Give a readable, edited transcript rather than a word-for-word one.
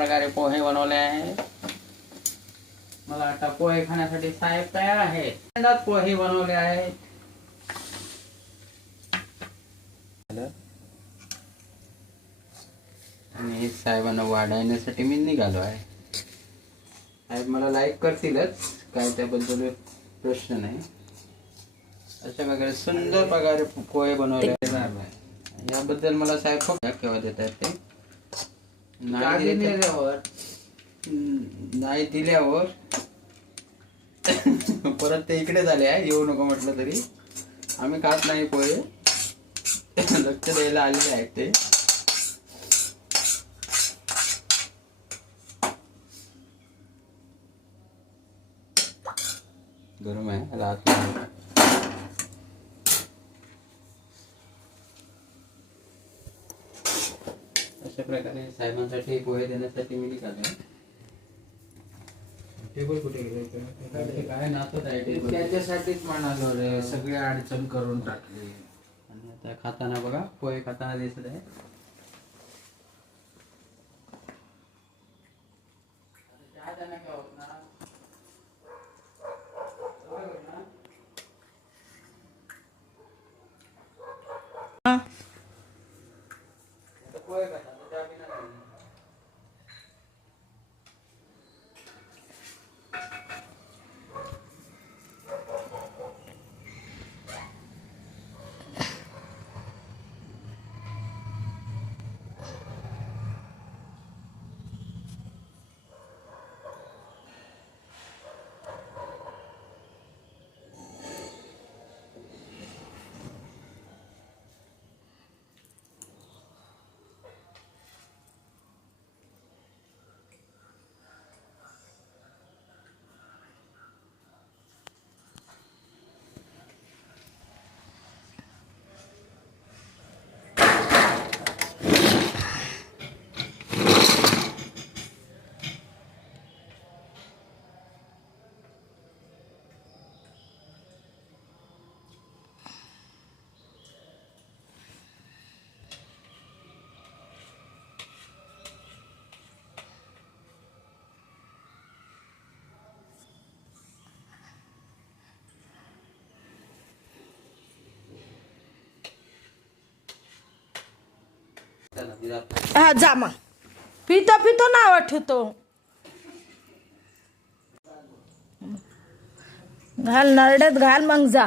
प्रकारे पोहे बनवले आहे. मला आता पोहे खाण्यासाठी साहेब तयार आहे. पोहे बनवले आहेत. आणि साहेबांना वाढवण्यासाठी मी निघालो आहे. साहेब मला लाईक करतीलच, काय त्याबद्दल प्रश्न नाही. अशा प्रकारे सुंदर प्रकारे पोहे बनवले याबद्दल मला साहेब खूप केव्हा देत आहेत. ते नाही दिल्यावर परत ते इकडे झाले आहे. येऊ नको म्हटलं तरी आम्ही खात नाही पोहे. लक्ष द्यायला आलेले आहेत ते. गरम आहे रात. अशा प्रकारे साहेबांसाठी पोहे देण्यासाठी मी निघालो. टेबल कुठे गेले? काय नाचत आहे टेबल. त्याच्यासाठीच म्हणालो रे, सगळे अडचण करून टाकली. आणि आता खाताना बघा पोहे खाताना दिसत आहे. हा जा मग. पितो पितो नाव ठेवतो. घाल नरड्यात घाल मग जा.